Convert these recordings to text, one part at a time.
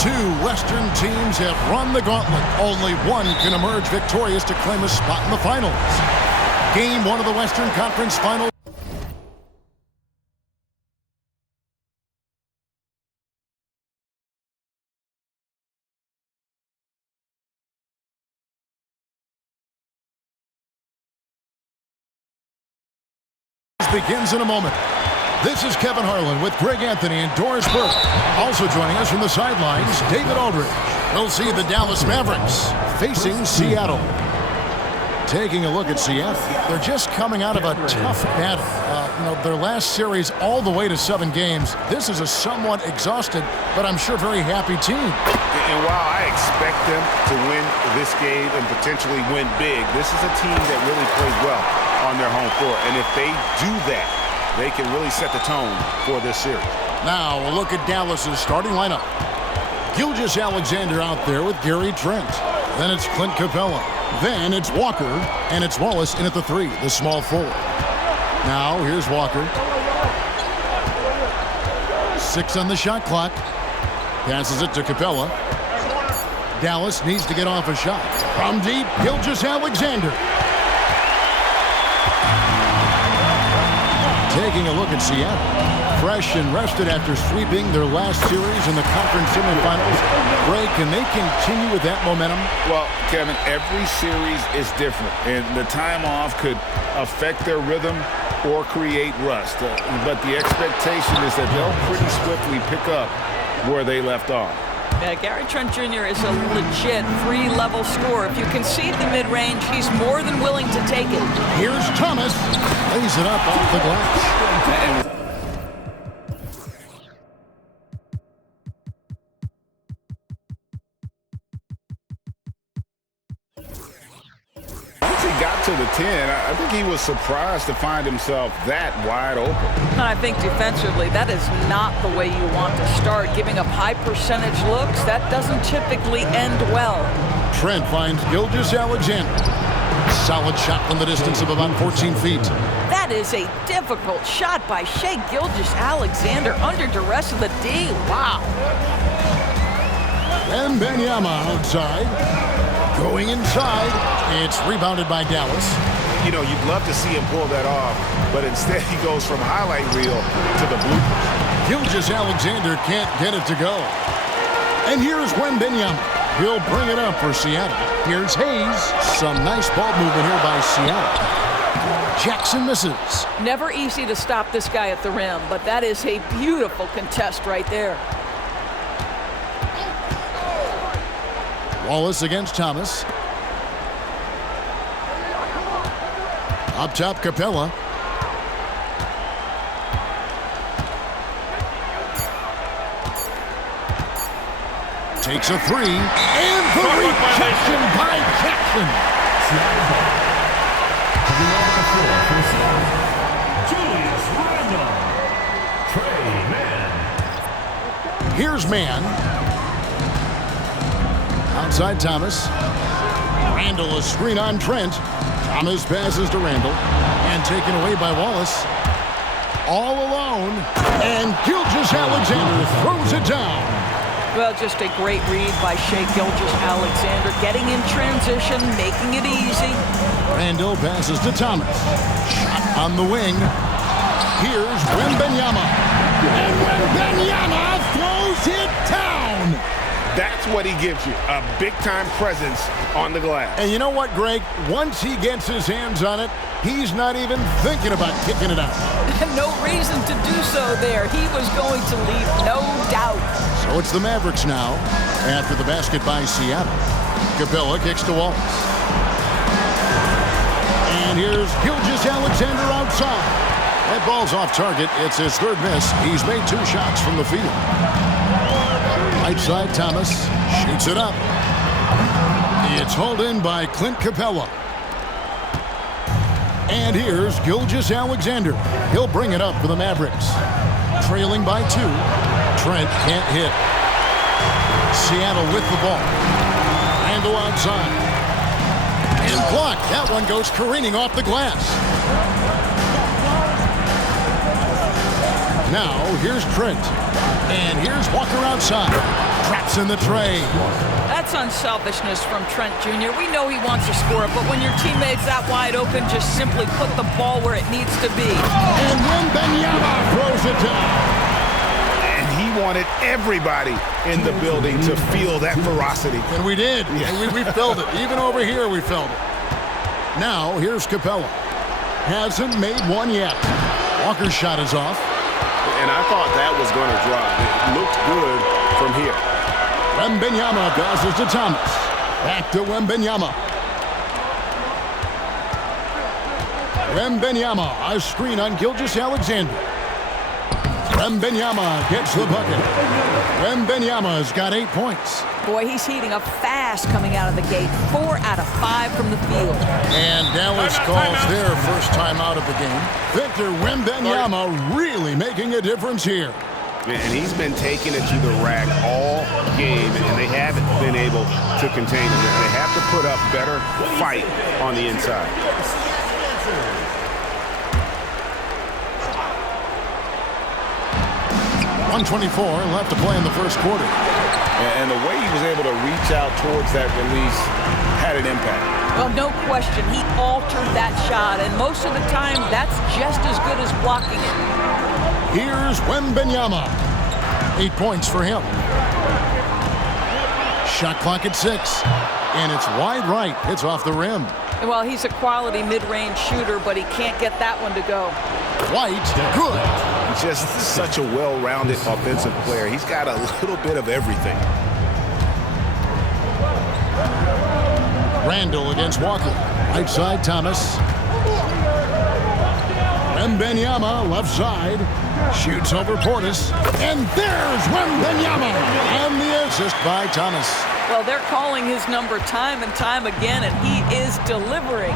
Two Western teams have run the gauntlet. Only one can emerge victorious to claim a spot in the finals. Game 1 of the Western Conference Finals begins in a moment. This is Kevin Harlan with Greg Anthony and Doris Burke. Also joining us from the sidelines, David Aldridge. We'll see the Dallas Mavericks facing Seattle. Taking a look at Seattle, they're just coming out of a tough battle. Their last series all the way to 7 games. This is a somewhat exhausted, but I'm sure very happy team. And while I expect them to win this game and potentially win big, this is a team that really plays well on their home floor. And if they do that, they can really set the tone for this series. Now a look at Dallas's starting lineup. Gilgeous-Alexander out there with Gary Trent. Then it's Clint Capella. Then it's Walker, and it's Wallace in at the 3, the small forward. Now here's Walker. 6 on the shot clock. Passes it to Capella. Dallas needs to get off a shot. From deep, Gilgeous-Alexander. Taking a look at Seattle. Fresh and rested after sweeping their last series in the conference semifinals. Greg, can they continue with that momentum? Well, Kevin, every series is different, and the time off could affect their rhythm or create rust. But the expectation is that they'll pretty swiftly pick up where they left off. Yeah, Gary Trent Jr. is a legit 3-level scorer. If you concede the mid-range, he's more than willing to take it. Here's Thomas. Lays it up off the glass. To the 10, I think he was surprised to find himself that wide open. And I think defensively, that is not the way you want to start. Giving up high percentage looks, that doesn't typically end well. Trent finds Gilgeous-Alexander. Solid shot from the distance of about 14 feet. That is a difficult shot by Shai Gilgeous-Alexander under duress of the D. Wow. And Wembanyama outside. Going inside. It's rebounded by Dallas. You know, you'd love to see him pull that off, but instead he goes from highlight reel to the bloopers. Gilgeous-Alexander can't get it to go. And here's Wembanyama. He'll bring it up for Seattle. Here's Hayes. Some nice ball movement here by Seattle. Jackson misses. Never easy to stop this guy at the rim, but that is a beautiful contest right there. Wallace against Thomas. Up top, Capella. Takes a 3. And the rejection by Jackson. Here's Mann. Outside Thomas. Randall, a screen on Trent. Thomas passes to Randall. And taken away by Wallace. All alone. And Gilgeous-Alexander throws it down. Well, just a great read by Shai Gilgeous-Alexander. Getting in transition, making it easy. Randall passes to Thomas. Shot on the wing. Here's Wembanyama. And Wembanyama throws it down. That's what he gives you, a big-time presence on the glass. And you know what, Greg? Once he gets his hands on it, he's not even thinking about kicking it out. No reason to do so there. He was going to leave, no doubt. So it's the Mavericks now, after the basket by Seattle. Capella kicks to Wallace. And here's Gilgeous-Alexander outside. That ball's off target. It's his 3rd miss. He's made 2 shots from the field. Right side, Thomas shoots it up. It's hauled in by Clint Capella. And here's Gilgeous-Alexander. He'll bring it up for the Mavericks. Trailing by 2. Trent can't hit. Seattle with the ball. Randall outside. And blocked. That one goes careening off the glass. Now, here's Trent. And here's Walker outside. Traps in the tray. That's unselfishness from Trent Jr. We know he wants to score, but when your teammate's that wide open, just simply put the ball where it needs to be. And Wembenyama throws it down. And he wanted everybody in the building to feel that ferocity. And we did. Yeah. We felt it. Even over here, we felt it. Now, here's Capella. Hasn't made one yet. Walker's shot is off. And I thought that was going to drop. It looked good from here. Wembenyama passes to Thomas. Back to Wembenyama. Wembenyama, a screen on Gilgeous-Alexander. Wembenyama gets the bucket. Wembenyama's got 8 points. Boy, he's heating up fast coming out of the gate. 4 out of 5 from the field. And Dallas calls their first time out of the game. Victor Wembenyama really making a difference here. And he's been taking it to the rack all game, and they haven't been able to contain him. They have to put up better fight on the inside. 1:24 left to play in the first quarter. And the way he was able to reach out towards that release had an impact. Well, no question. He altered that shot, and most of the time, that's just as good as blocking it. Here's Wembenyama. 8 points for him. Shot clock at 6. And it's wide right. It's off the rim. Well, he's a quality mid-range shooter, but he can't get that one to go. White, good. He's just such a well-rounded offensive player. He's got a little bit of everything. Randall against Walker. Right side, Thomas. Wembenyama, left side. Shoots over Portis. And there's Wembenyama. And the assist by Thomas. Well, they're calling his number time and time again, and he is delivering.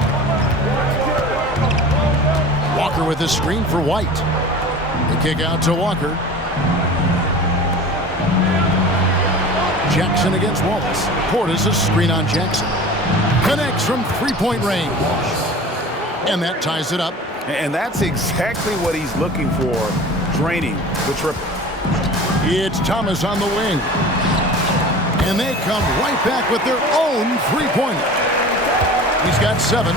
Walker with a screen for White. The kick out to Walker. Jackson against Wallace. Portis, a screen on Jackson. Connects from three-point range. And that ties it up. And that's exactly what he's looking for, draining the triple. It's Thomas on the wing. And they come right back with their own three-pointer. He's got 7.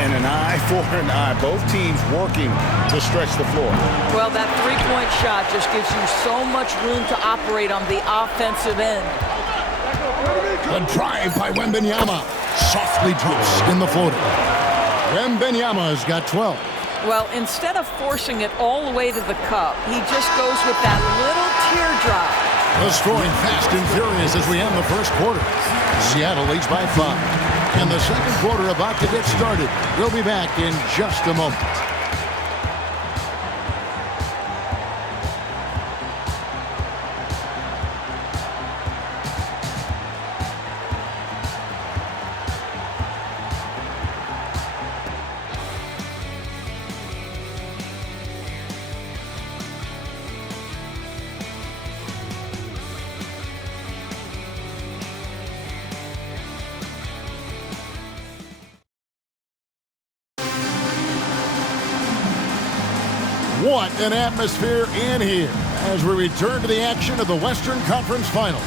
And an eye for an eye. Both teams working to stretch the floor. Well, that three-point shot just gives you so much room to operate on the offensive end. The drive by Wembenyama. Softly drops in the floater. Wembenyama's got 12. Well, instead of forcing it all the way to the cup, he just goes with that little teardrop. The scoring fast and furious as we end the first quarter. Seattle leads by 5. And the second quarter about to get started. We'll be back in just a moment. What an atmosphere in here as we return to the action of the Western Conference Finals.